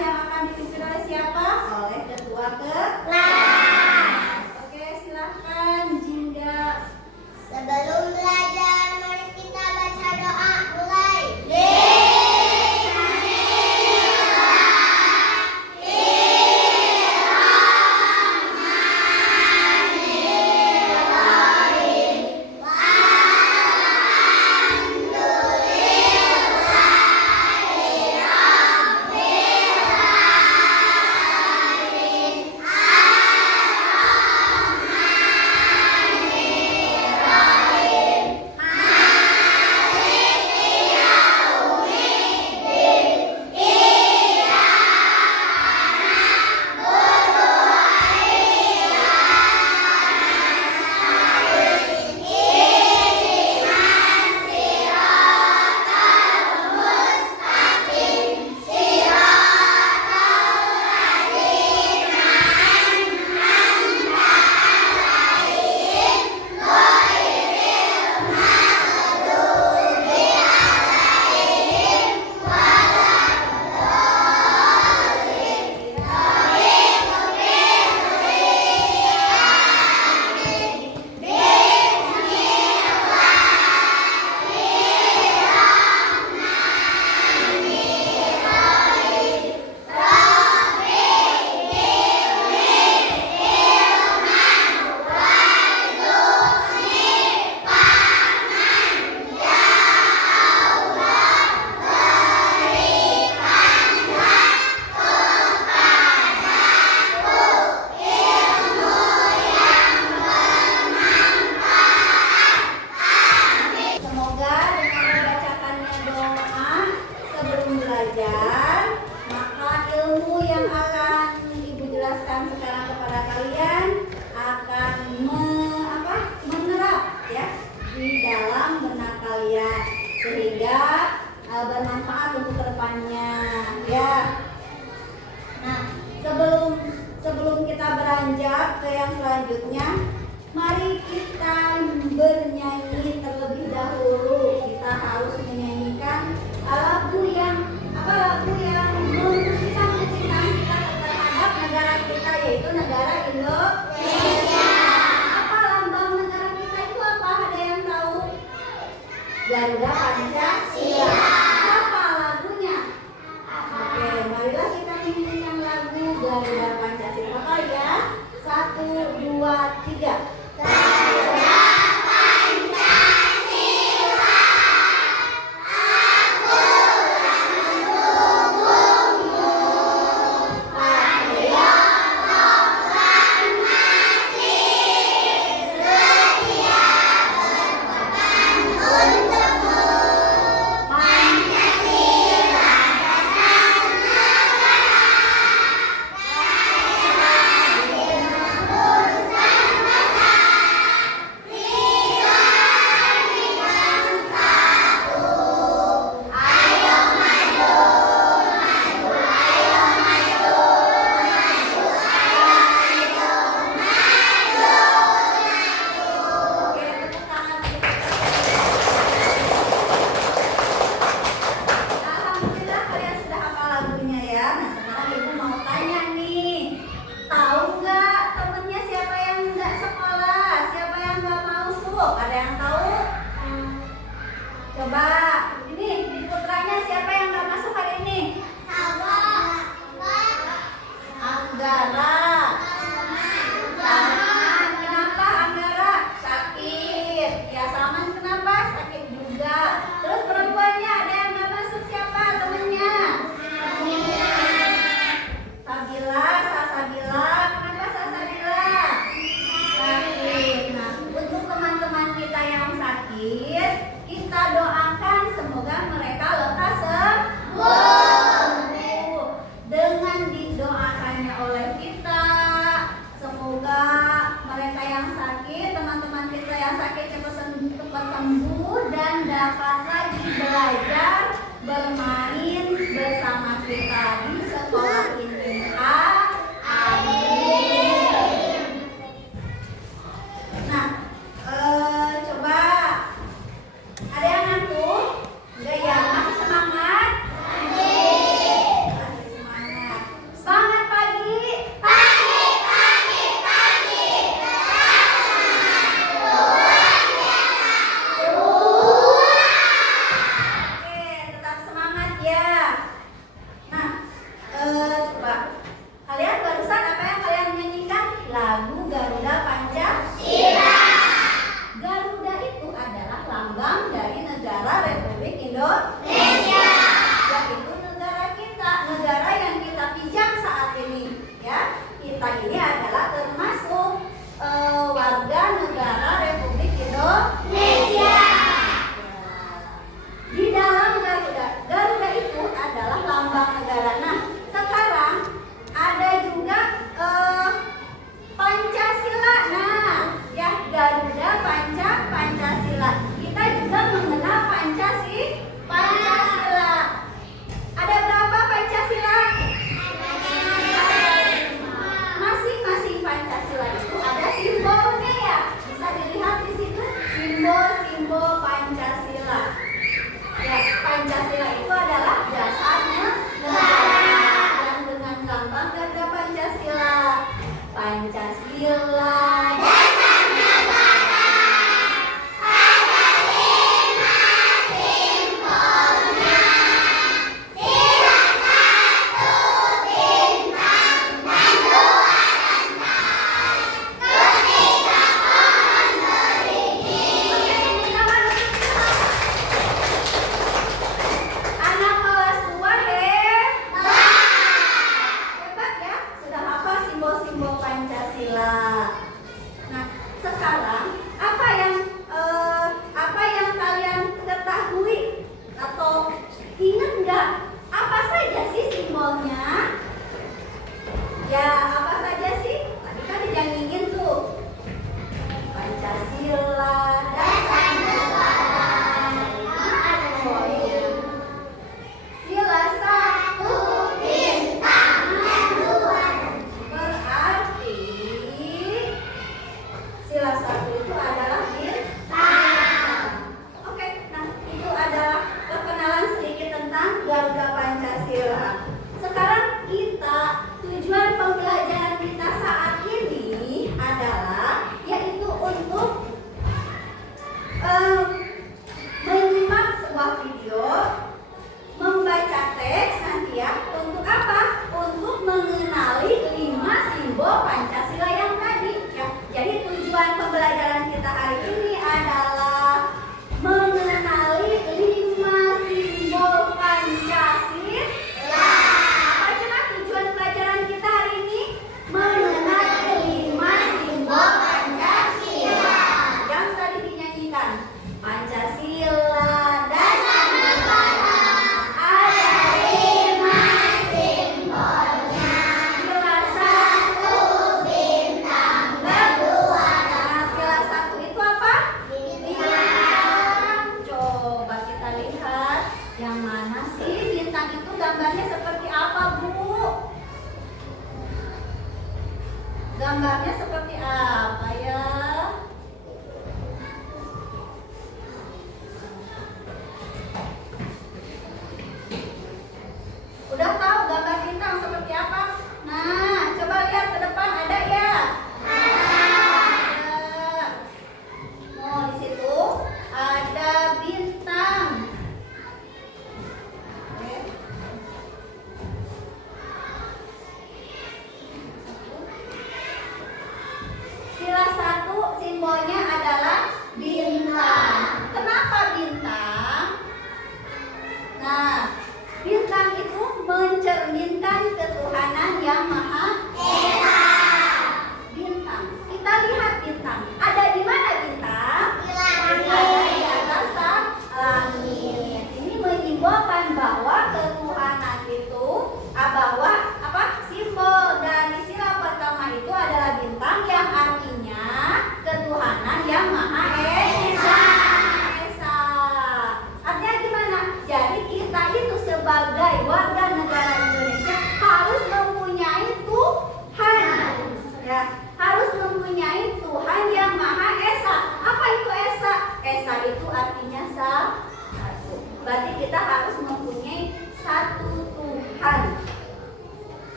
yang akan dipimpin oleh siapa? Oleh ketua kelas. Oke, silahkan Jingga. Sebelum belajar, mari kita baca doa. Mulai. Semoga dengan membacakannya doa sebelum belajar, maka ilmu yang akan Ibu jelaskan sekarang kepada kalian akan menerap ya di dalam benak kalian sehingga bermanfaat untuk kedepannya ya. Nah, sebelum kita beranjak ke yang selanjutnya, mari kita bernyanyi terlebih dahulu. Kita harus menyanyikan lagu yang menunjukkan kecintaan kita terhadap negara kita, yaitu negara Indonesia. Apa lambang negara kita itu apa? Ada yang tahu? Garuda Pancasila. Apa lagunya? Oke, marilah kita menyanyikan lagu Garuda Pancasila. Apa ya? 1, 2, 3. Garuda Pancasila, aku mendukungmu. Patriot proklamasi, setia berkorban untukmu. Pancasila dasar negara, Oke, tepuk tangan. Alhamdulillah kalian sudah hafal lagunya ya. Nah, sekarang Ibu mau tanya nih, tahu nggak temennya siapa yang nggak sekolah? Siapa yang nggak masuk? Ada yang tahu? Coba, ini di putranya siapa yang nggak masuk hari ini? Anggara. Saman. Kenapa Anggara? Sakit. Ya, Saman kenapa? Sakit juga. Terus perempuannya ada yang nggak masuk siapa temennya? Sabila, Sasabila. Kenapa Sasabila? Sakit. Nah, untuk teman-teman kita yang sakit, kita doakan semoga mereka lekas sembuh. Dengan didoakannya oleh kita,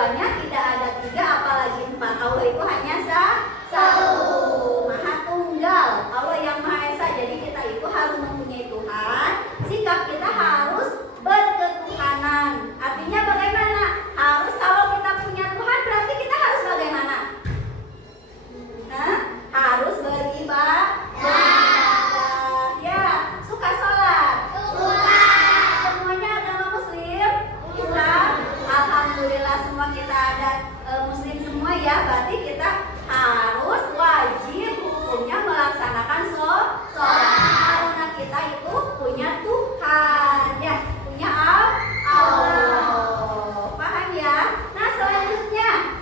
duanya, tidak ada tiga, apalagi empat. Allah itu hanya satu, Maha Tunggal, Allah yang Maha Esa. Jadi kita itu harus mempunyai Tuhan. Sikap kita harus berketuhanan. Artinya bagaimana? Harus, kalau kita punya Tuhan berarti kita harus bagaimana? Harus beribadah. Ya, suka sholat? Suka. Semuanya agama Muslim? Islam? Alhamdulillah semua kita ada Muslim semua ya. Berarti kita harus wajib hukumnya melaksanakan sholat karena kita itu punya Tuhan ya, punya Allah. Paham ya? Nah selanjutnya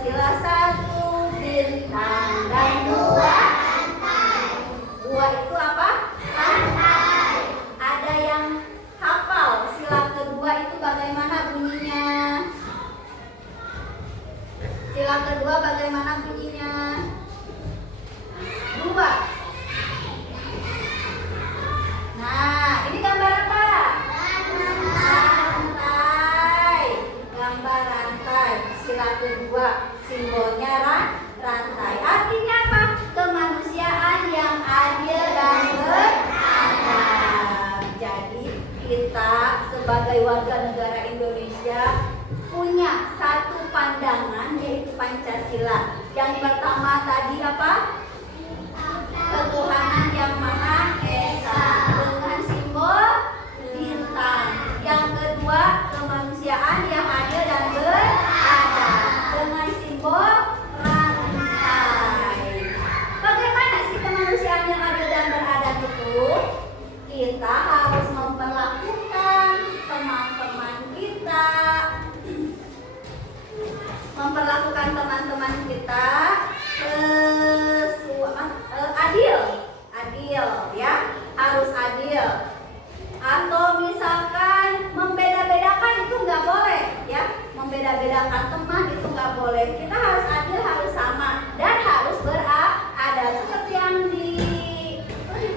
sila 1 bintang dan 2 itu apa? Lantai. Ada yang hafal sila kedua itu bagaimana bunyinya? Sila kedua bagaimana bunyinya? 2. Nah, ini gambar apa? Rantai. Gambar rantai. Sila kedua, simbolnya rantai. Artinya apa? Kemanusiaan yang adil dan beradab. Jadi kita sebagai warga negara Indonesia punya satu pandangan, yaitu Pancasila. Yang pertama tadi apa? Ketuhanan yang Maha Esa dengan simbol bintang. Yang kedua, kemanusiaan yang adil dan beradab dengan simbol rantai. Bagaimana sih kemanusiaan yang adil dan beradab itu? Kita harus memperlakukan teman-teman kita, adil ya, harus adil. Atau misalkan membeda-bedakan itu nggak boleh ya, membeda-bedakan teman itu nggak boleh. Kita harus adil, harus sama, dan harus beradab seperti yang di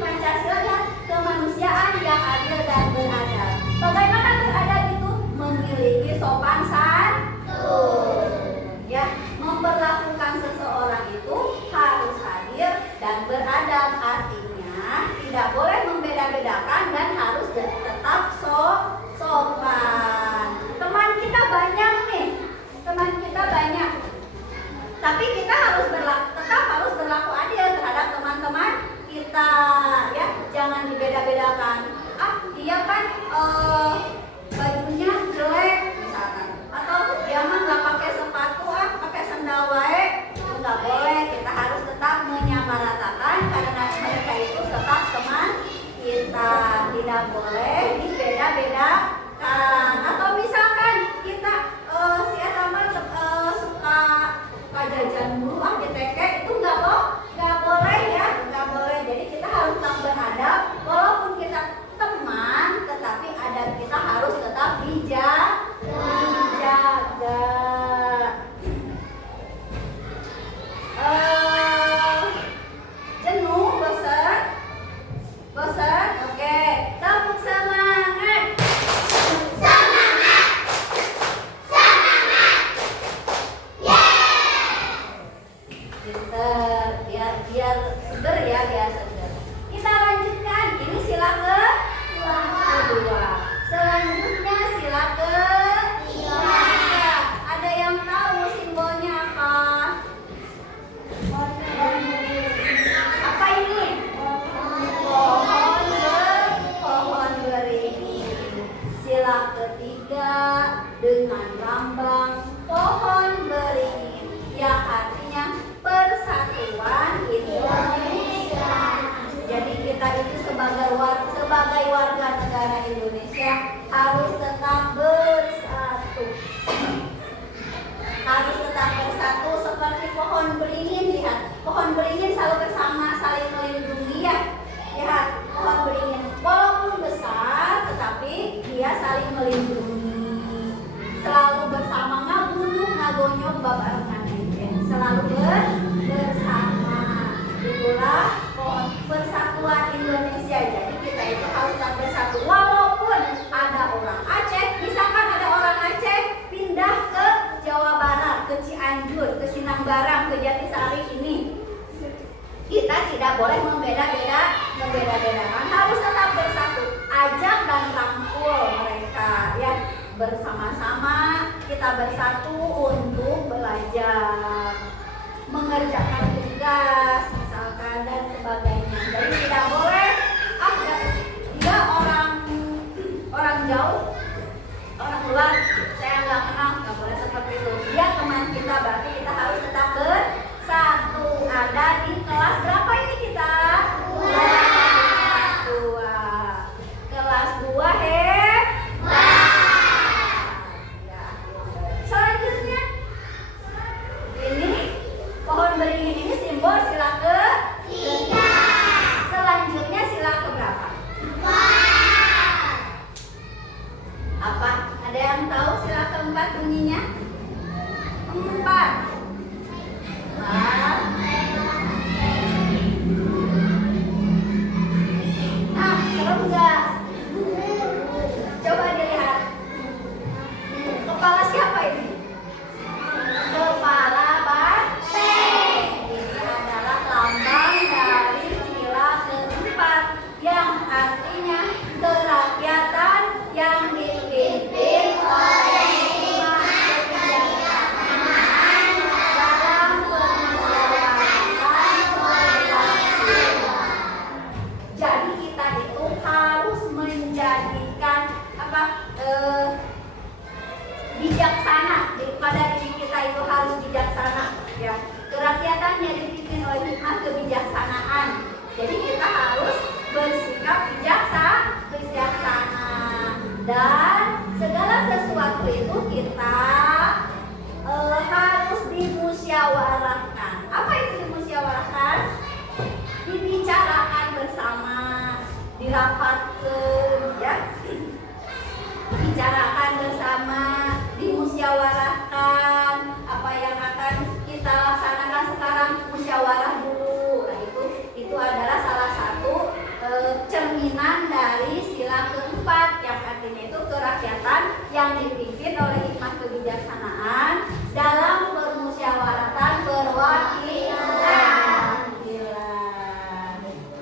Pancasila ya, kemanusiaan yang adil dan beradab. Bagaimana beradab itu? Memiliki sopan santun ya, memperlakukan seseorang itu harus adil dan beradab. Artinya tidak boleh membeda-bedakan dan harus tetap sopan. Teman kita banyak nih, tapi kita harus tetap harus berlaku adil terhadap teman-teman kita ya, jangan dibeda-bedakan. Dia kan bajunya jelek misalkan, atau dia mah nggak pakai sepatu, pakai sandal wae, nggak boleh. Kita harus tetap menyamaratakan karena mereka itu tetap teman kita, tidak boleh dibeda-bedakan. Atau misalkan kita si Etama suka jajan dulu di TK, itu nggak boleh ya, nggak boleh. Jadi kita harus tetap beradab, walaupun kita teman, tetapi adab kita harus tetap dijaga. Jenuh, bosan, oke, tepuk semangat. Biar seger ya, biar seger. Kita lanjutkan, ini sila kedua. Selanjutnya sila ketiga. Ada yang tahu simbolnya apa? Apa ini? Pohon beringin. Sila ketiga dengan lambang pohon beringin yang artinya persatuan Indonesia. Jadi kita itu sebagai warga negara Indonesia harus tetap bersatu. Harus tetap bersatu seperti pohon beringin. Lihat, pohon beringin selalu bersama, saling melindungi ya. Lihat, pohon beringin walaupun besar tetapi dia saling melindungi. Selalu bersama, ngagonyok babarengan aja. Selalu bersama. Itulah persatuan Indonesia. Jadi kita itu harus tetap bersatu. Walaupun ada orang Aceh, misalkan ada orang Aceh pindah kita bersatu untuk belajar, mengerjakan tugas, misalkan dan sebagainya. Jadi tidak boleh dia orang jauh, orang luar, saya nggak kenal, nggak boleh seperti itu. Dia teman kita, berarti kita harus tetap bersatu. Ada di kelas berapa ini kita? Kelas 2 ya. Selanjutnya ini pohon beringin ini simbol sila ketiga. Selanjutnya sila keberapa? Apa? Ada yang tahu sila keempat bunyinya? 4. Nah, serem nggak? Coba dilihat. Kepala siapa ini? Kepala banteng. Ini adalah lambang dari sila keempat yang artinya kerakyatan yang dipimpin oleh hikmah kebijaksanaan dalam permusyawaratan berwakilan. Jadi kita itu harus menjadikan bijaksana pada diri kita, itu harus bijaksana ya. Kerakyatan yang dipimpin oleh hikmah kebijaksanaan. Jadi kita harus bersikap bijaksana dan segala sesuatu itu kita harus dimusyawarahkan. Apa itu dimusyawarahkan? Dibicarakan bersama, dirapatkan ya. Bicarakan bersama, dimusyawarahkan apa yang akan kita laksanakan sekarang, musyawarah dulu. Nah, itu adalah salah satu cerminan dari sila keempat yang artinya itu kerakyatan yang dipimpin oleh hikmah kebijaksanaan dalam permusyawaratan perwakilan.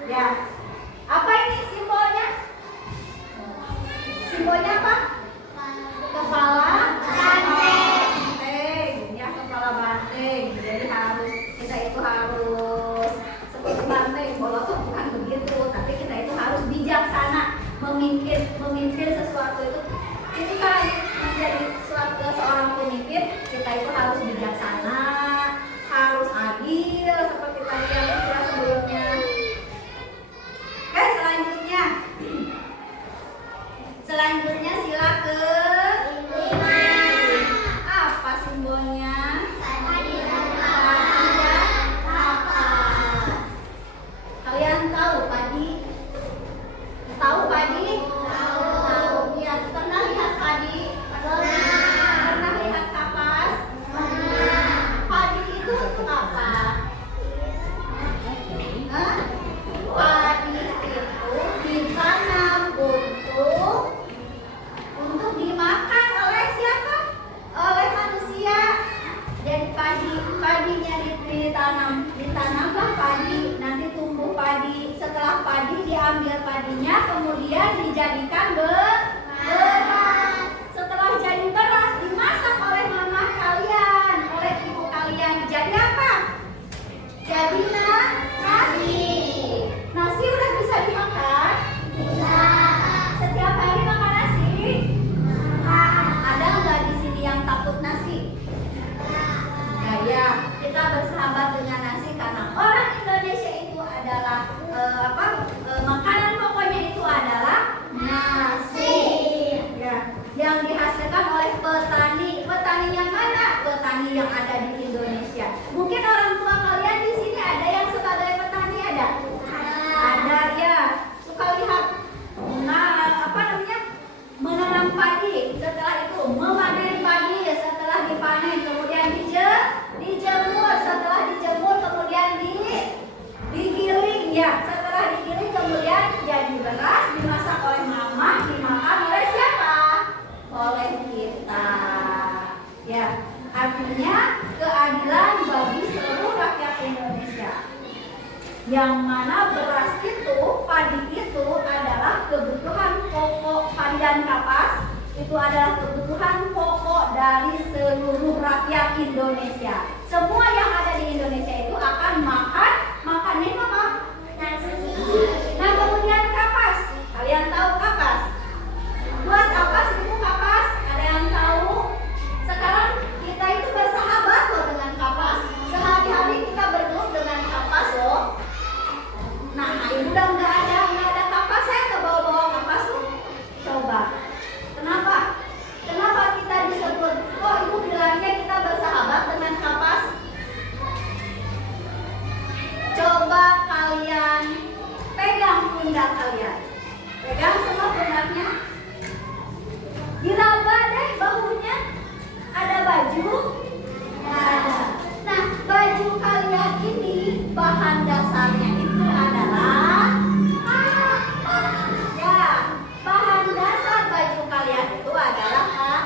Ya. Apa ini simbolnya? Simbolnya apa? Kepala banteng. Ya, kepala banteng. Jadi kita itu harus seperti banteng. Walaupun bukan begitu, tapi kita itu harus bijaksana, memimpin sesuatu itu. Itu kan menjadi seorang pemimpin, kita itu harus bijaksana, harus adil seperti tadi yang istilah sebelumnya. Oke, selanjutnya sila ke-5. Apa simbolnya? Padi dan kapas. Kalian tahu padi? Tahu padi? Tahu. Ya, pernah lihat padi? Pernah lihat kapas? Padi itu untuk apa? Padi itu ditanam untuk dimakan oleh siapa? Oleh manusia. Jadi padinya ditanamlah padi, nanti tumbuh padi. Setelah padi diambil padinya, kemudian dijadikan beras. Setelah jadi beras dimasak oleh mama kalian, oleh ibu kalian. Jadi apa? Jadi nasi. Nasi udah bisa dimakan? Bisa. Setiap hari makan nasi? Ada nggak di sini yang takut nasi? Ya, kita bersahabat dengan nasi karena orang Indonesia itu adalah makanan pokoknya itu adalah nasi. Ya, yang dihasilkan oleh petani. Petani yang mana? Petani yang ada di Indonesia. Mungkin orang tua kalian di sini ada yang sebagai petani, ada? Ada ya. Suka lihat menanam padi, setelah itu memanen padi, setelah dipanen kemudian dijemur, setelah dijemur kemudian digiling ya, setelah digiling kemudian jadi beras, dimasak oleh mama, dimakan oleh siapa? Oleh kita. Ya, artinya keadilan bagi seluruh rakyat Indonesia. Yang mana beras itu, padi itu adalah kebutuhan pokok, padi dan kapas itu adalah kebutuhan pokok dari Indonesia. Semua yang ada di Indonesia itu akan makannya itu apa? Nasi. Nah, kemudian kapas. Kalian tahu kapas? Buat apa sih itu kapas? Ada yang tahu? Sekarang kita itu bersahabat loh dengan kapas. Sehari-hari kita bergelut dengan kapas loh. Nah, ibu udah nggak ada kapas, saya nggak bawa kapas tuh. Coba, kenapa? Kenapa kita disebut? Oh, ibu bilangnya kita bersahabat dengan kapas. Coba kalian pegang pundak kalian. Pegang semua pundaknya. Diraba deh bahunya. Ada baju? Ada. Nah, baju kalian ini bahan dasarnya itu adalah kapas. Ya, bahan dasar baju kalian itu adalah kapas.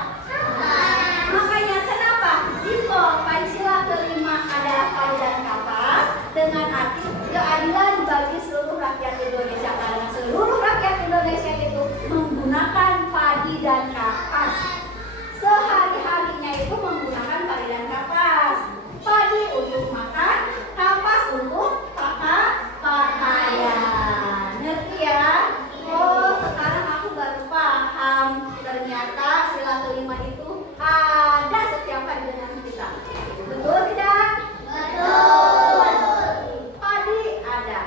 Makanya kenapa? Simbol Pancasila kelima adalah padi dan kapas dengan arti keadilan bagi seluruh rakyat Indonesia, karena seluruh rakyat Indonesia itu menggunakan padi dan kapas. Sehari-harinya itu menggunakan padi dan kapas. Padi untuk makan, kapas untuk pakaian. Ngerti ya? Oh, sekarang aku baru paham. Ternyata sila kelima itu ada setiap hari dengan kita. Betul tidak? Betul. Padi ada.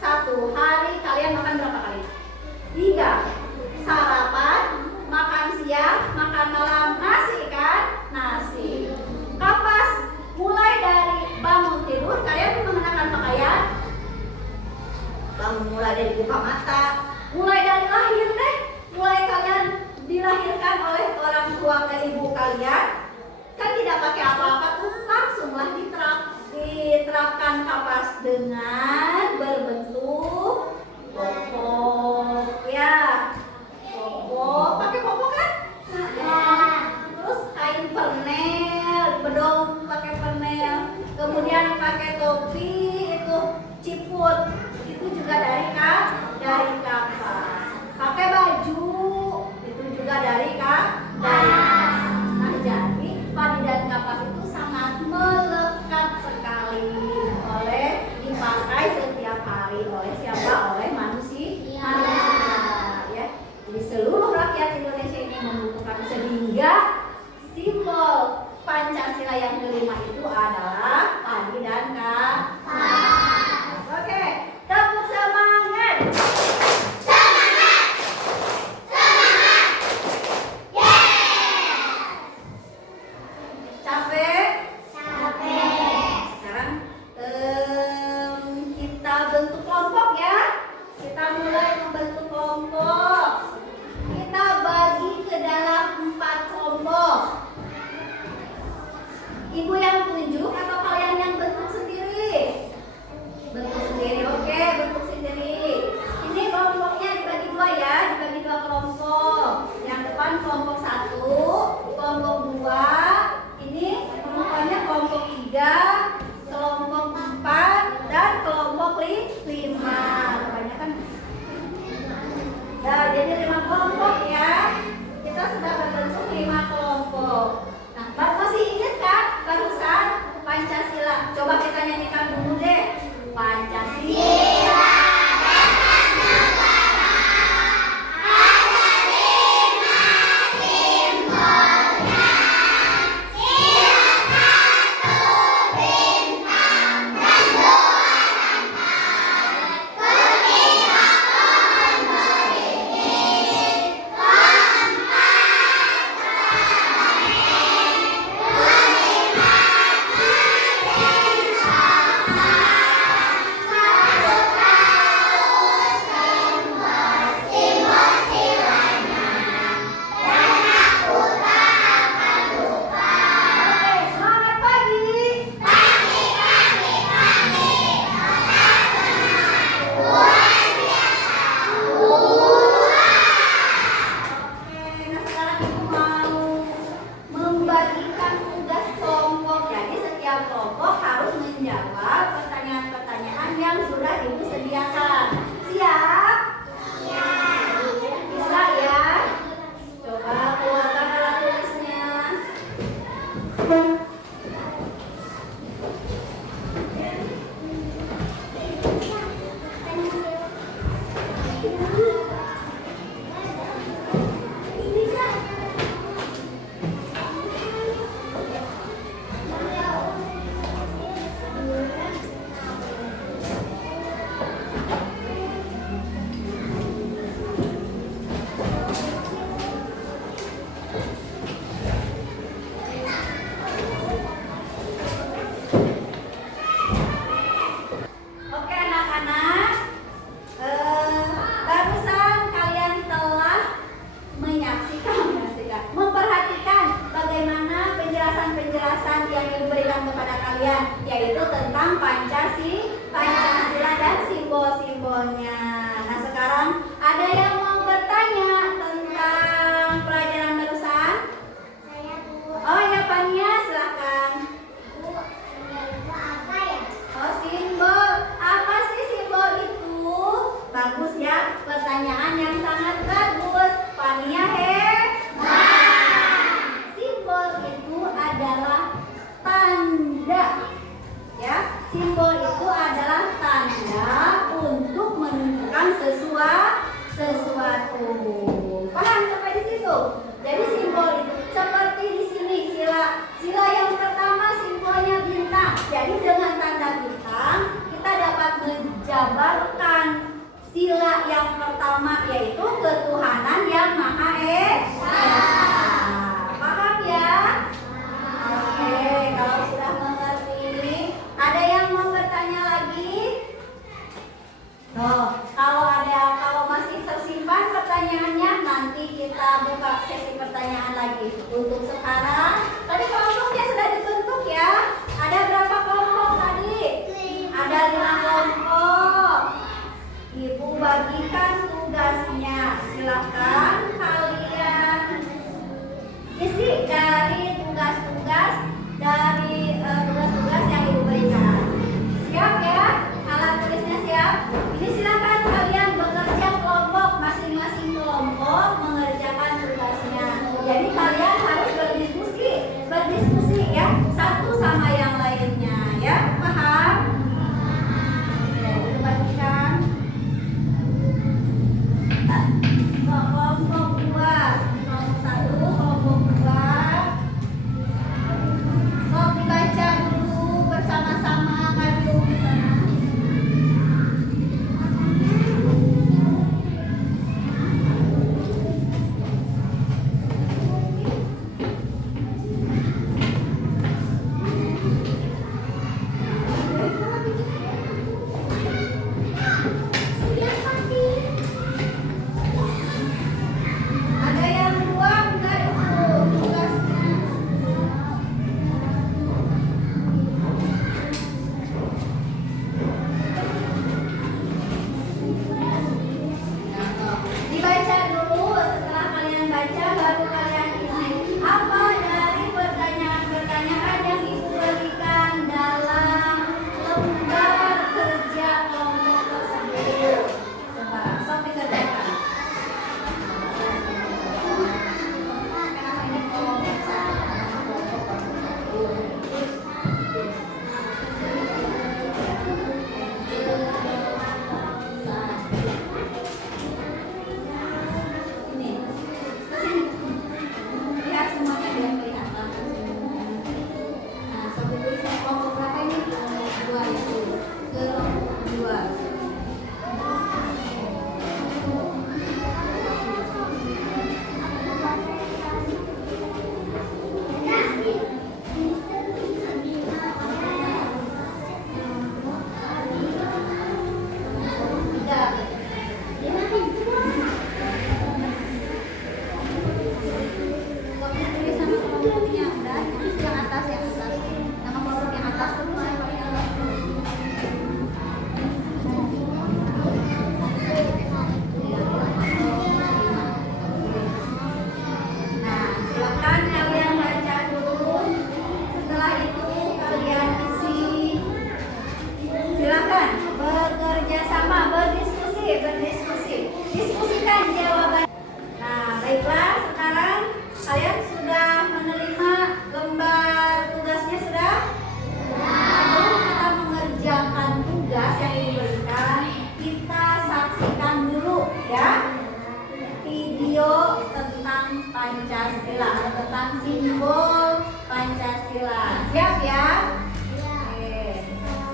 Satu hari kalian makan berapa kali? 3. Sarapan, makan siang, makan malam, nasi kan? Nasi. Kapas, mulai dari bangun tidur kalian mengenakan pakaian. Mulai dari buka mata, mulai dari lahir deh. Mulai kalian dilahirkan oleh orang tua ke ibu kalian, kan tidak pakai apa-apa tuh, langsunglah diterapkan kapas dengan berbentuk popok ya. Popok, pakai popok kan? Ya. Terus kain pernel, bedong pakai pernel, kemudian pakai topi itu ciput, itu juga dari kapas. Pakai baju itu juga dari kapas. Nah, jadi padi dan kapas itu sangat melekat sekali oleh dipakai setiap hari oleh siapa? Oleh manusia. Ya. Jadi seluruh rakyat Indonesia ini membutuhkan, sehingga simbol Pancasila yang kelima itu adalah padi dan kapas. Oke, tepuk semangat. Capek? Sekarang kita bentuk kelompok ya. Kita mulai membentuk kelompok. Kita bagi ke dalam 4 kelompok. Ibu yang tunjuk atau kalian yang bentuk sendiri? Bentuk sendiri, oke, bentuk sendiri. Ini kelompoknya dibagi 2 ya, dibagi 2 kelompok. Yang depan kelompok 1, kelompok 2. Ini kelompoknya kelompok 3, kelompok 4, dan kelompok 5. Kebanyakan. Nah, jadi 5 kelompok ya. Kita sudah berbentuk 5 kelompok. Nah, masih ingat kan barusan Pancasila? Coba kita nyanyikan dulu deh. Pancasila. adalah tanda. Ya, simbol itu adalah tanda untuk menunjukkan sesuatu. Paham sampai di situ? Jadi simbol itu seperti di sini sila yang pertama simbolnya bintang. Jadi dengan tanda bintang kita dapat menjabarkan sila yang pertama, yaitu ketuhanan yang Maha Esa. Paham ya? Oke, kalau sudah mengerti, ada yang mau bertanya lagi? Kalau masih tersimpan pertanyaannya, nanti kita buka sesi pertanyaan lagi. Untuk sekarang, tadi kelompoknya sudah dibentuk ya. Ada berapa kelompok tadi? Ada 5 kelompok. Ibu bagikan tugasnya. Silakan kalian isi dari tugas-tugas yang Ibu berikan. Siap ya? Alat tulisnya siap? Ini silakan kalian bekerja kelompok, masing-masing kelompok mengerjakan tugasnya. Jadi kalian harus berdiskusi ya, satu sama yang lainnya ya. Paham? Oke, Ibu bagikan. Kelompok 2, kelompok 1, kelompok 2. Mau dibaca dulu bersama-sama kami di sana. Ada yang buang enggak itu tugasnya? Dibaca dulu, setelah kalian baca baru kalian isi. Apa dari pertanyaan-pertanyaan yang Ibu berikan dalam lembar kerja kelompok tersebut? Coba, sok dikerjakan. Kenapa ini kelompok ini? Kesini. Lihat semuanya biar kelihatan. Nah, sok ditulis kelompok berapa ini? Kelompok 2 itu. Kelompok 2. Nah, silakan kalian baca dulu. Setelah itu kalian isi. Silakan bekerja sama, berdiskusi. Diskusikan jawaban. Nah, baiklah, sekarang kalian sudah menerima lembar tugasnya sudah? Sebelum kita mengerjakan tugas yang diberikan, kita saksikan dulu ya video tentang Pancasila, tentang simbol Pancasila. Siap ya? Oke.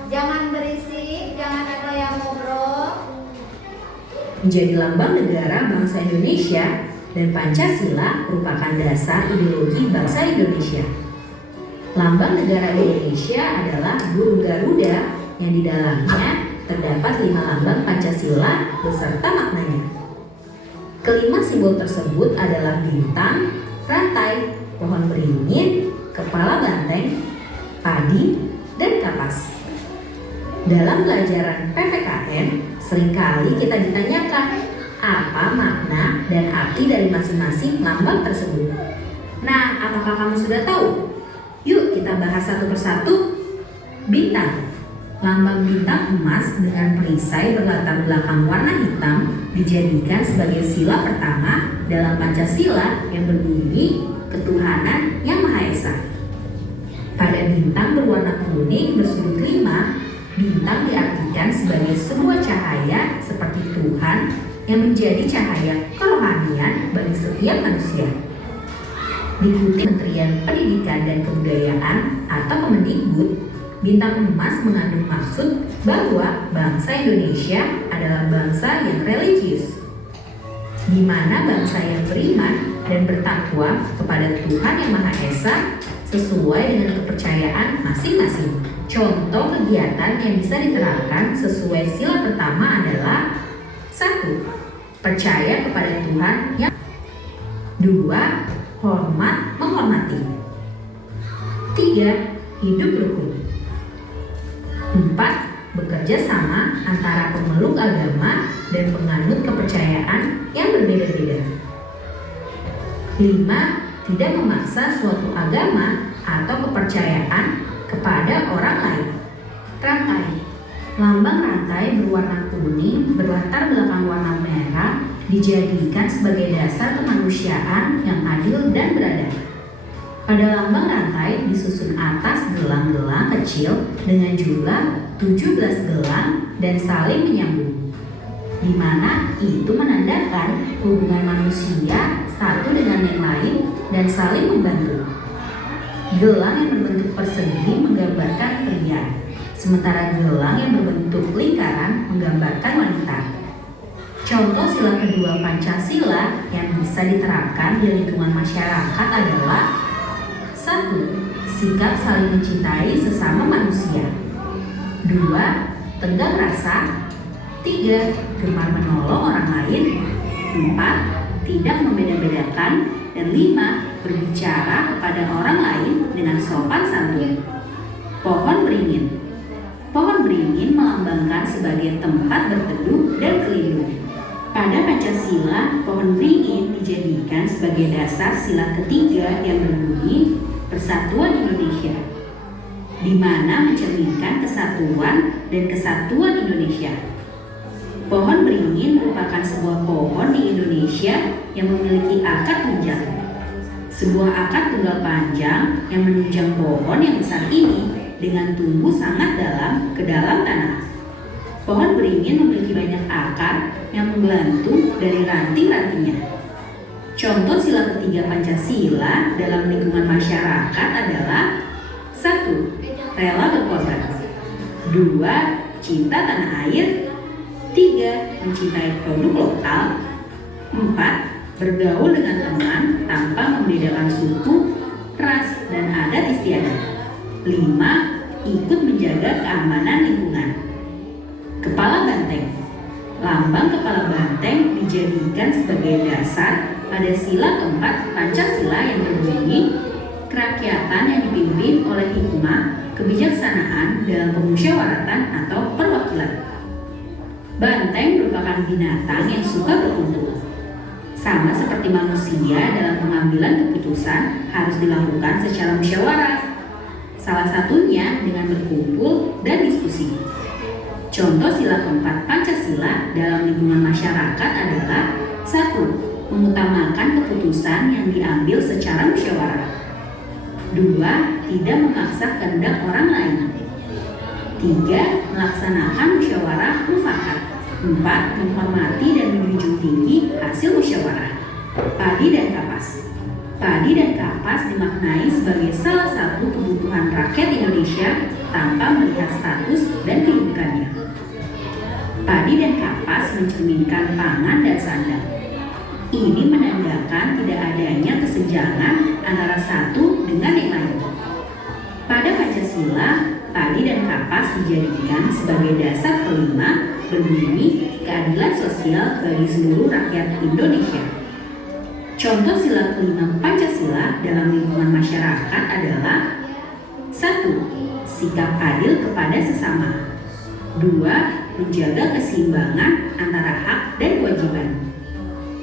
Jangan berisik, jangan ada yang ngobrol. Menjadi lambang negara bangsa Indonesia dan Pancasila merupakan dasar ideologi bangsa Indonesia. Lambang negara Indonesia adalah burung Garuda yang di dalamnya terdapat 5 lambang Pancasila beserta maknanya. Kelima simbol tersebut adalah bintang, rantai, pohon beringin, kepala banteng, padi, dan kapas. Dalam pelajaran PPKN, seringkali kita ditanyakan apa makna dan arti dari masing-masing lambang tersebut. Nah, apakah kamu sudah tahu? Yuk kita bahas satu persatu. Bintang. Lambang bintang emas dengan perisai berlatar belakang warna hitam dijadikan sebagai sila pertama dalam Pancasila yang berbunyi ketuhanan yang Maha Esa. Bintang diartikan sebagai sebuah cahaya seperti Tuhan yang menjadi cahaya kerohanian bagi setiap manusia. Dikutip Kementerian Pendidikan dan Kebudayaan atau Kemendikbud, bintang emas mengandung maksud bahwa bangsa Indonesia adalah bangsa yang religius, di mana bangsa yang beriman dan bertakwa kepada Tuhan Yang Maha Esa sesuai dengan kepercayaan masing-masing. Contoh kegiatan yang bisa diterapkan sesuai sila pertama adalah 1. Percaya kepada Tuhan yang 2. Hormat menghormati 3. Hidup rukun 4. Bekerja sama antara pemeluk agama dan penganut kepercayaan yang berbeda-beda 5. Tidak memaksa suatu agama atau kepercayaan kepada orang lain. Rantai. Lambang rantai berwarna kuning berlatar belakang warna merah dijadikan sebagai dasar kemanusiaan yang adil dan beradab. Pada lambang rantai disusun atas gelang-gelang kecil dengan jumlah 17 gelang dan saling menyambung, di mana itu menandakan hubungan manusia satu dengan yang lain dan saling membantu. Gelang yang berbentuk persegi menggambarkan pria, sementara gelang yang berbentuk lingkaran menggambarkan wanita. Contoh sila kedua Pancasila yang bisa diterapkan di lingkungan masyarakat adalah 1. Sikap saling mencintai sesama manusia 2. Tenggang rasa 3. Gemar menolong orang lain 4. Tidak membeda-bedakan dan 5. Berbicara kepada orang lain dengan sopan santun. Pohon beringin. Pohon beringin melambangkan sebagai tempat berteduh dan berlindung. Pada Pancasila, pohon beringin dijadikan sebagai dasar sila ketiga yang berbunyi Persatuan Indonesia, di mana mencerminkan kesatuan dan kesatuan Indonesia. Pohon beringin merupakan sebuah pohon di Indonesia yang memiliki akar tunjang. Sebuah akar tunggal panjang yang menunjang pohon yang besar ini dengan tumbuh sangat dalam ke dalam tanah. Pohon beringin memiliki banyak akar yang menggelantung dari ranting-rantingnya. Contoh sila ketiga Pancasila dalam lingkungan masyarakat adalah 1. Rela berkorban 2. Cinta tanah air 3. Mencintai produk lokal 4. Bergaul dengan teman tanpa membedakan suku, ras, dan adat istiadat 5. Ikut menjaga keamanan lingkungan. Kepala banteng. Lambang kepala banteng dijadikan sebagai dasar pada sila keempat Pancasila yang berbunyi kerakyatan yang dipimpin oleh hikmah, kebijaksanaan dalam pemusyawaratan atau perwakilan. Banteng merupakan binatang yang suka berkumpul. Sama seperti manusia, dalam pengambilan keputusan harus dilakukan secara musyawarah. Salah satunya dengan berkumpul dan diskusi. Contoh sila keempat Pancasila dalam lingkungan masyarakat adalah 1. Mengutamakan keputusan yang diambil secara musyawarah 2. Tidak memaksa kehendak orang lain 3. Melaksanakan musyawarah mufakat 4. Menghormati dan menjunjung tinggi hasil musyawarah. Padi dan kapas. Padi dan kapas dimaknai sebagai salah satu kebutuhan rakyat Indonesia tanpa melihat status dan kedudukannya. Padi dan kapas mencerminkan pangan dan sandang. Ini menandakan tidak adanya kesenjangan antara satu dengan yang lain. Pada Pancasila, padi dan kapas dijadikan sebagai dasar kelima berbunyi keadilan sosial bagi seluruh rakyat Indonesia. Contoh sila kelima Pancasila dalam lingkungan masyarakat adalah 1. Sikap adil kepada sesama 2. Menjaga keseimbangan antara hak dan kewajiban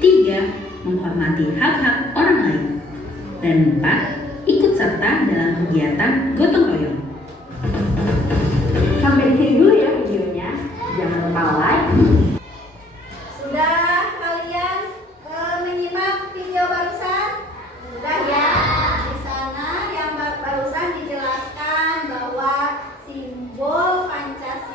3. Menghormati hak-hak orang lain dan 4. Ikut serta dalam kegiatan gotong royong. Sampai di sini dulu ya videonya. Jangan lupa like. Sudah kalian menyimak video barusan? Sudah ya. Di sana yang barusan dijelaskan bahwa simbol Pancasila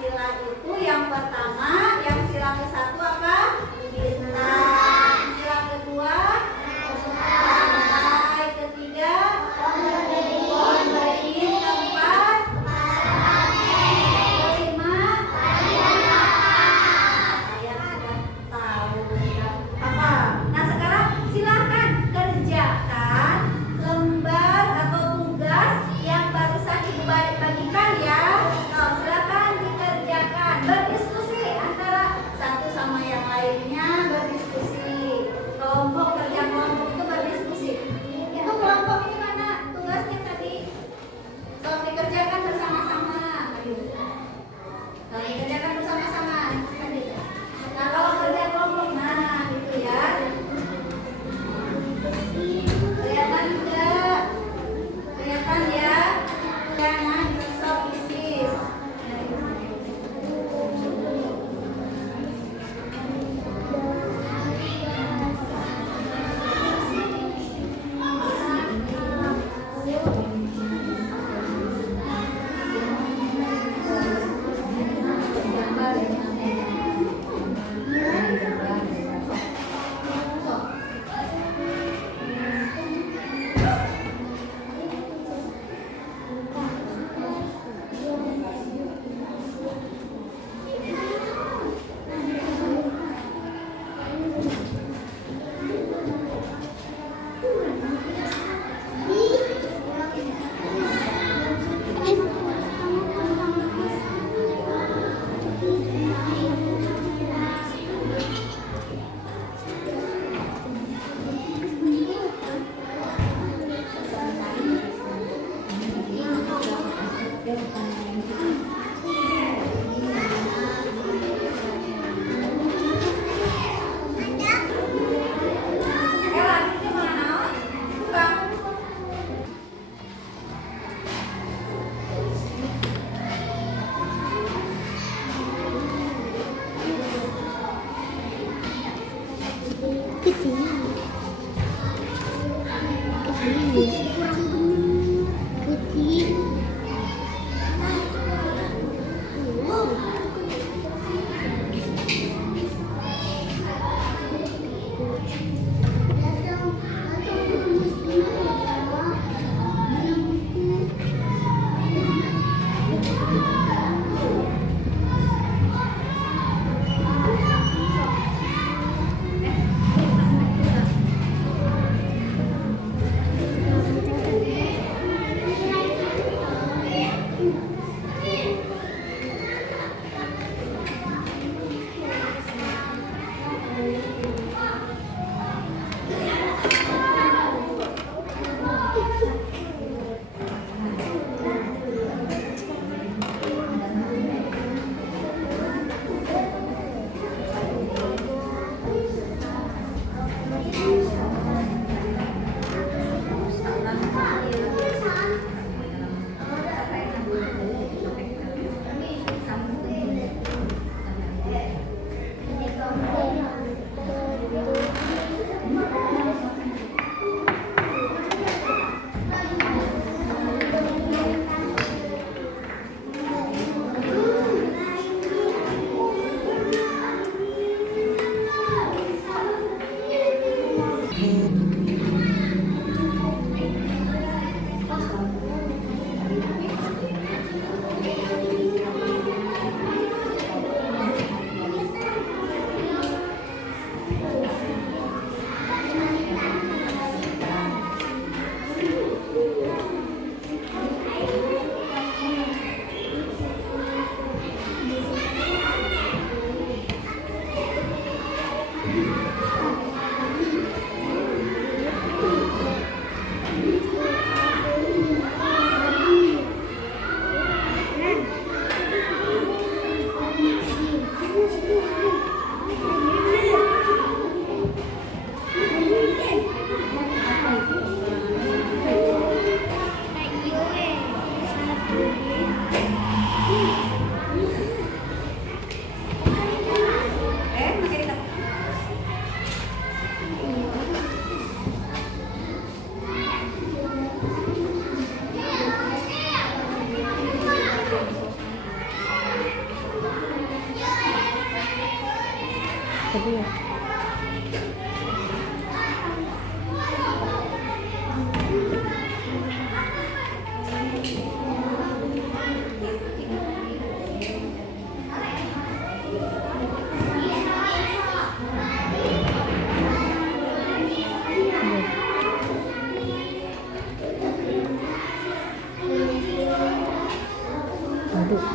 kedua.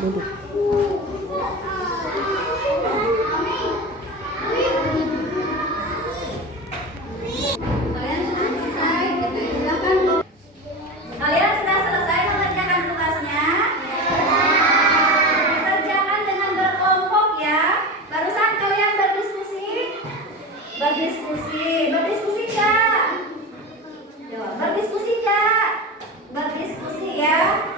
Duduk. Kalian sudah selesai? Silakan. Kalian sudah selesai mengerjakan tugasnya? Kerjakan dengan berkelompok ya. Barusan kalian berdiskusi? Berdiskusi kak? Berdiskusi kak? Berdiskusi ya.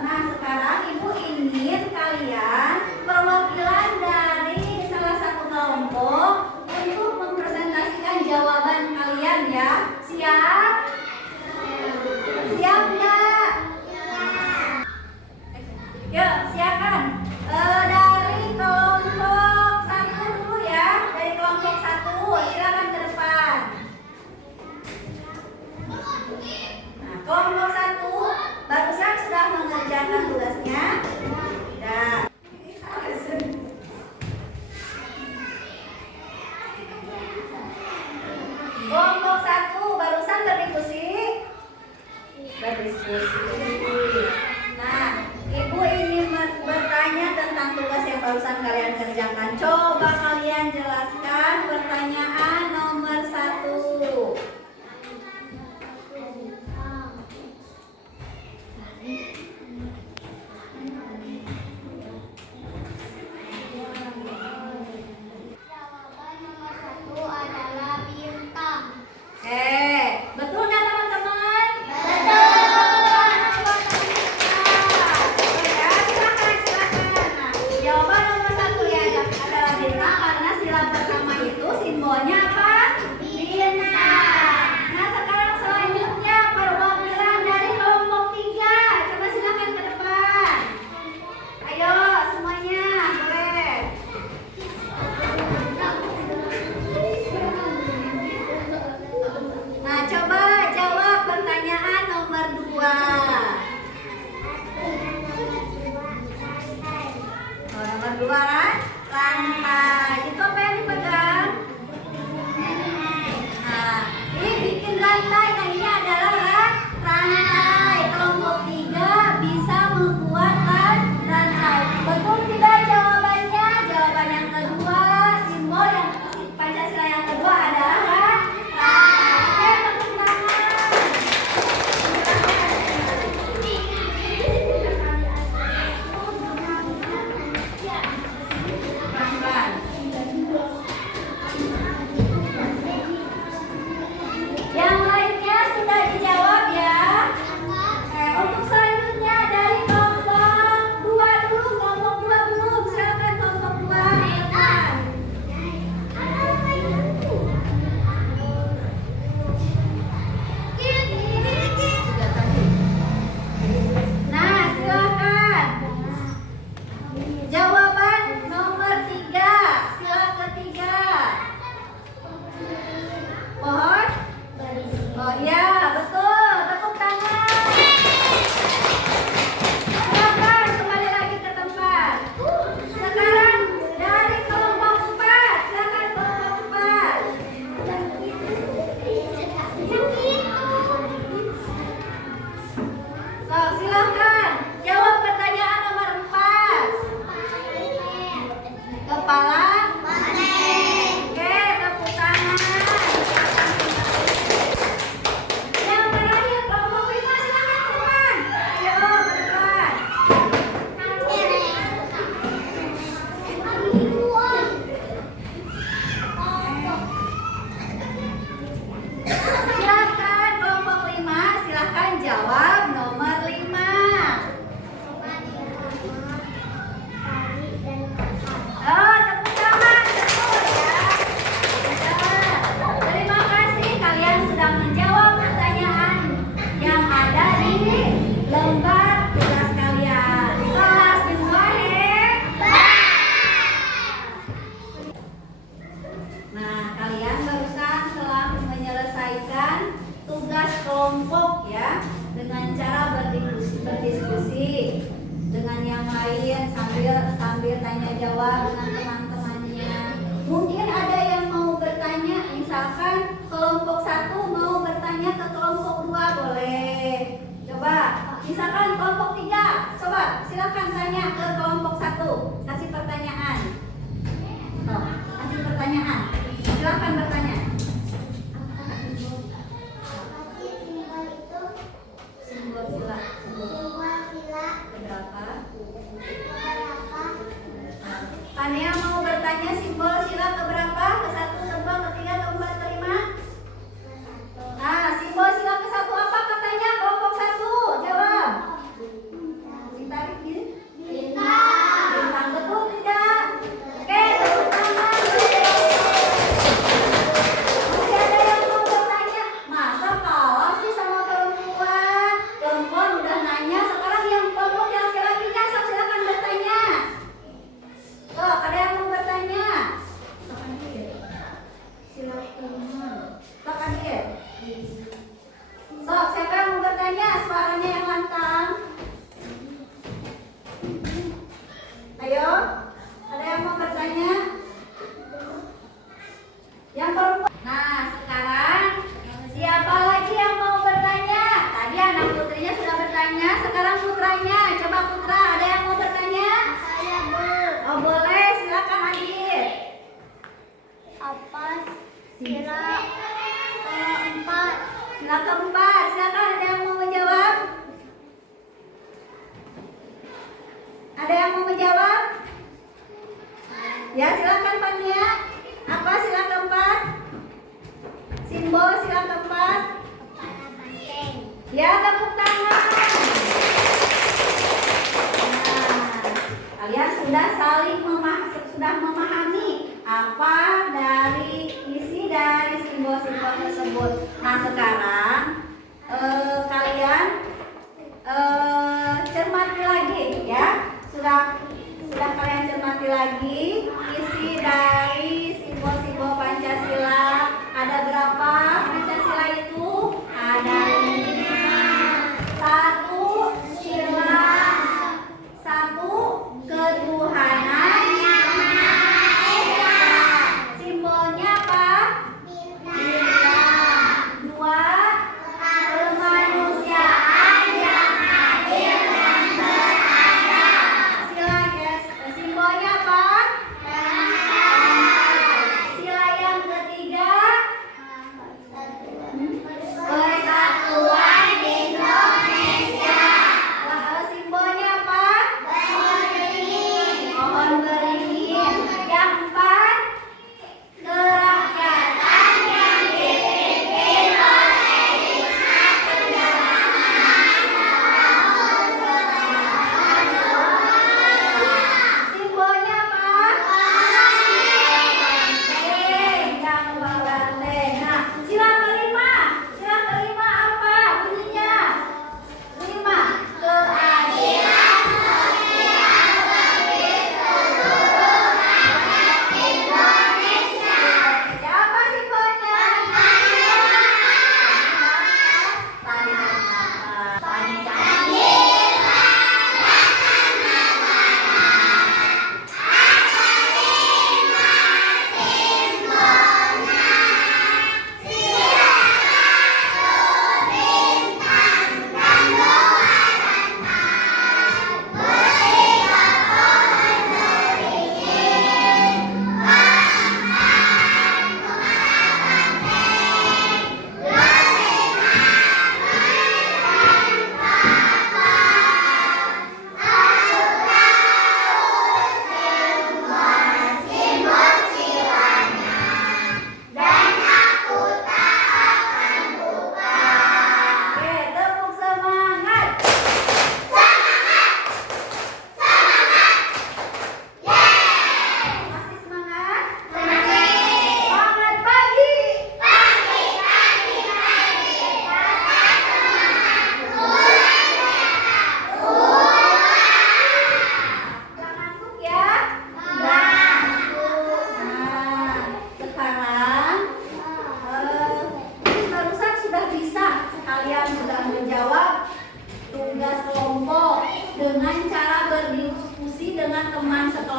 Nah sekarang ibu ingin kalian perwakilan dari salah satu kelompok untuk mempresentasikan jawaban kalian ya. Siap? Siap nggak? Yuk silakan. Dari kelompok satu dulu ya. Dari kelompok satu silakan ke depan. Nah kelompok satu barusan sudah mengerjakan tugasnya. Tidak. Kelompok satu barusan berdiskusi. Nah, ibu ingin bertanya tentang tugas yang barusan kalian kerjakan. Coba kalian jelaskan pertanyaan nomor 1. Jawaban nomor 1 adalah bintang. Betul nggak teman-teman? Ya, silakan. Nah, jawaban nomor 1 ya adalah bintang karena sila pertama itu simbolnya apa? Bintang. Nah, sekarang selanjutnya perwakilan dari kelompok 3. Coba silakan ke depan. Ayo semuanya, boleh. Nah, coba jawab pertanyaan nomor 2. Oh, nomor 2 rantai. Itu apa yang dipegang? Nah, ini bikin rantai. Nah, ini adalah rantai. Kelompok 3 bisa membuat rantai. Betul tidak jawabannya? Jawaban yang kedua, simbol yang Pancasila yang kedua adalah rantai. Oke, tepuk tangan. Pelan-pelan. Yang lainnya sudah dijawab ya. Untuk selanjutnya dari kelompok 2 dulu, kelompok 2 belum. Silakan kelompok 2. Nah, silakan. Jawaban nomor 3. Sila ketiga. Pohon? Oh iya, betul. Tepuk tangan. Silakan kembali lagi ke tempat. Sekarang dari kelompok 4. Silakan kelompok 4. So, silakan jawab pertanyaan nomor 4. Kepala. Oke, tepuk tangan. Yang terakhir kelompok 5 silakan ke depan. Ayo ke depan. Silakan kelompok 5 silakan jawab nomor 5. sambil tanya jawab dengan teman-temannya. Mungkin ada yang mau bertanya, misalkan kelompok 1 mau bertanya ke kelompok 2, boleh. Coba, misalkan kelompok 3, coba silakan tanya ke kelompok 1, kasih pertanyaan. Tuh, kasih pertanyaan. Silakan bertanya. Apa sih simbol itu? Simbol sila. Simbol sila Berapa? berapa? Tania mau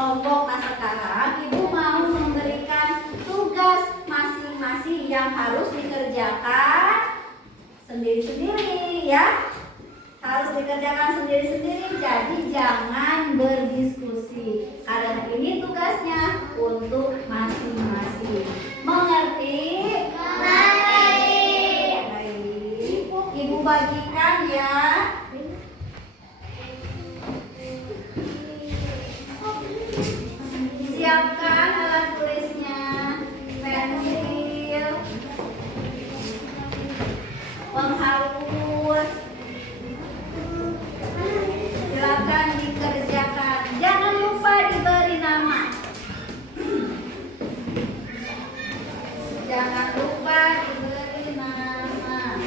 kelompok. Nah sekarang ibu mau memberikan tugas masing-masing yang harus dikerjakan sendiri-sendiri ya. Harus dikerjakan sendiri-sendiri, jadi jangan berdiskusi karena ini tugasnya untuk masing-masing. Mengerti? Baik, ibu bagikan ya. Siapkan alat tulisnya, pensil, penghapus. Silakan dikerjakan. Jangan lupa diberi nama. Jangan lupa diberi nama.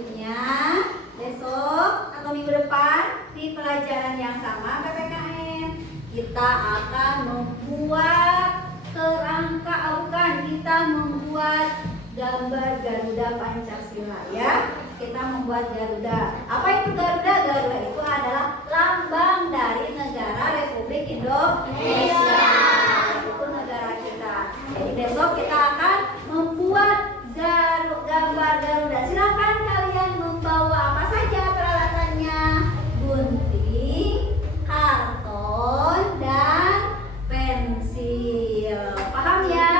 selanjutnya besok atau minggu depan di pelajaran yang sama PPKN kita akan membuat kerangka kita membuat gambar Garuda Pancasila ya. Kita membuat Garuda. Apa itu Garuda? Garuda itu adalah lambang dari negara Republik Indonesia. Itu negara kita. Jadi besok kita akan membuat gambar Garuda. Silakan kalian membawa apa saja peralatannya. Gunting, karton, dan pensil. Paham ya?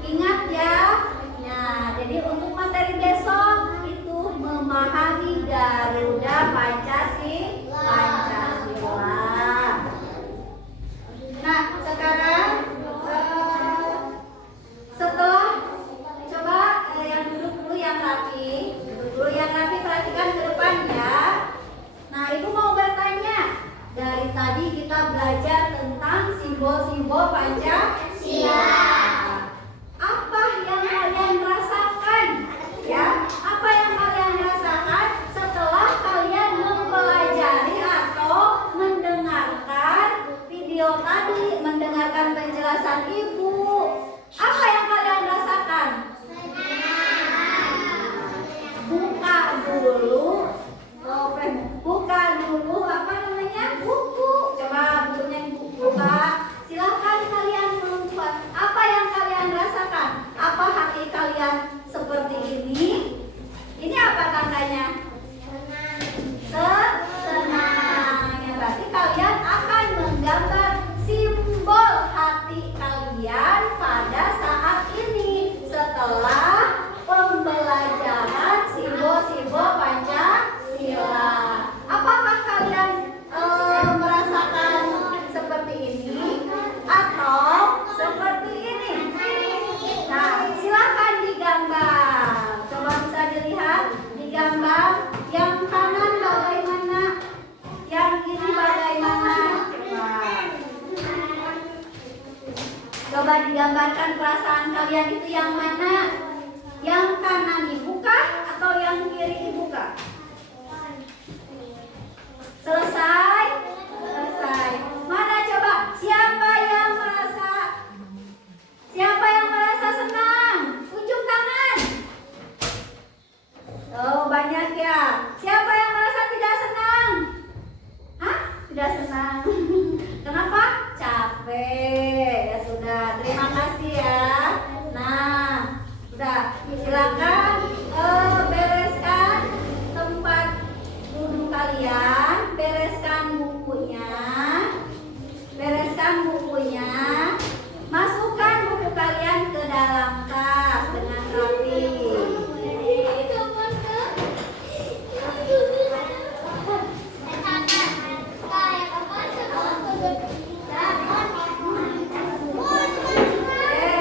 Ingat ya. Nah, jadi untuk materi besok itu memahami Garuda Pancasila. Nah, sekarang setelah coba yang duduk dulu yang rapi. Duduk dulu yang rapi, perhatikan ke depan ya. Nah, Ibu mau bertanya. Dari tadi kita belajar tentang simbol-simbol Pancasila. Apa yang kalian rasakan? Ya, apa yang kalian rasakan setelah kalian mempelajari atau mendengarkan video tadi, mendengarkan penjelasan Ibu? Apa yang kalian rasakan? Buka dulu, buka dulu apa namanya? Buku. Coba bukunya Ibu buka. Silahkan kalian membuat. Apa yang kalian rasakan? Apa hati kalian seperti ini? Ini apa tandanya? Senang. Ya, berarti kalian akan menggambar simbol hati kalian pada saat ini setelah pembelajaran simbol-simbol Pancasila. Apakah kalian merasakan seperti ini atau seperti ini? Nah, silakan digambar. Coba bisa dilihat digambar. Yang kanan bagaimana? Yang ini bagaimana? Coba digambarkan perasaan kalian itu yang mana? Yang kanan Ibu kah atau yang kiri Ibu kah? Selesai? Selesai. Mana coba? Siapa yang merasa? Siapa yang merasa senang? Unjuk tangan. Oh, banyak ya. Siapa yang merasa tidak senang? Hah? Tidak senang. Kenapa? Capek. Ya sudah. Terima kasih ya. Nah, sudah. Silakan bereskan tempat duduk kalian. Bereskan bukunya. Bereskan bukunya. Masukkan buku kalian ke dalam tas dengan rapi.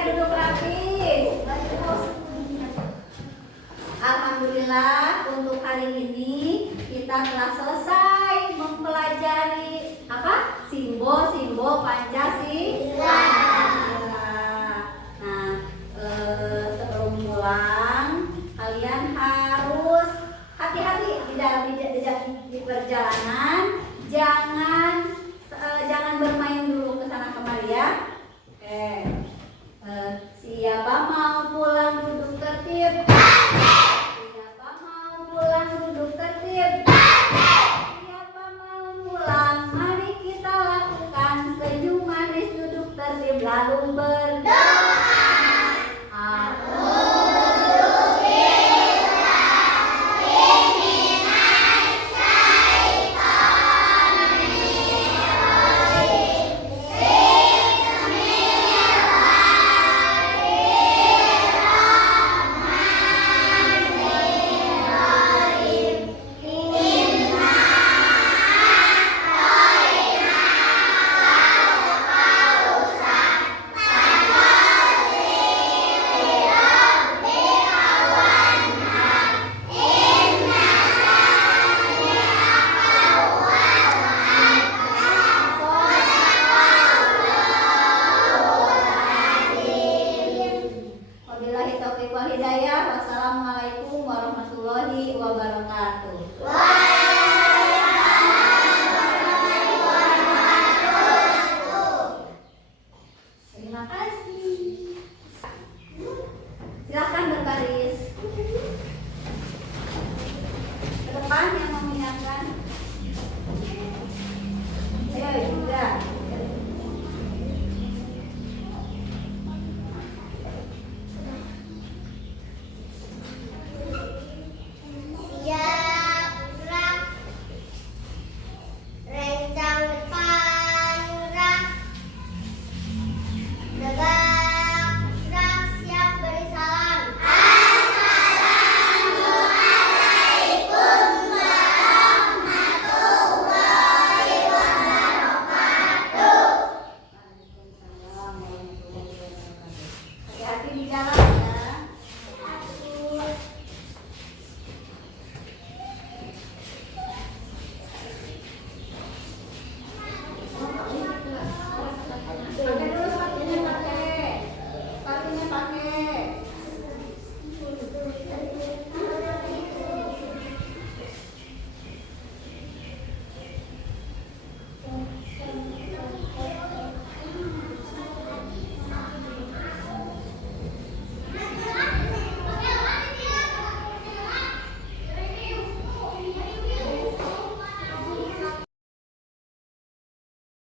Duduk rapi. Alhamdulillah untuk hari ini kita telah selesai mempelajari apa? Simbol-simbol Pancasila. Nah, sebelum pulang kalian harus hati-hati di perjalanan. Jangan bermain dulu ke sana kemari ya. Siapa mau pulang duduk tertib? Siapa mau pulang duduk tertib? Siapa mau pulang? Mari kita lakukan senyum manis duduk tertib lalu berdoa. wabarakatuh. Terima kasih. Silakan berbaris. Ke depan yang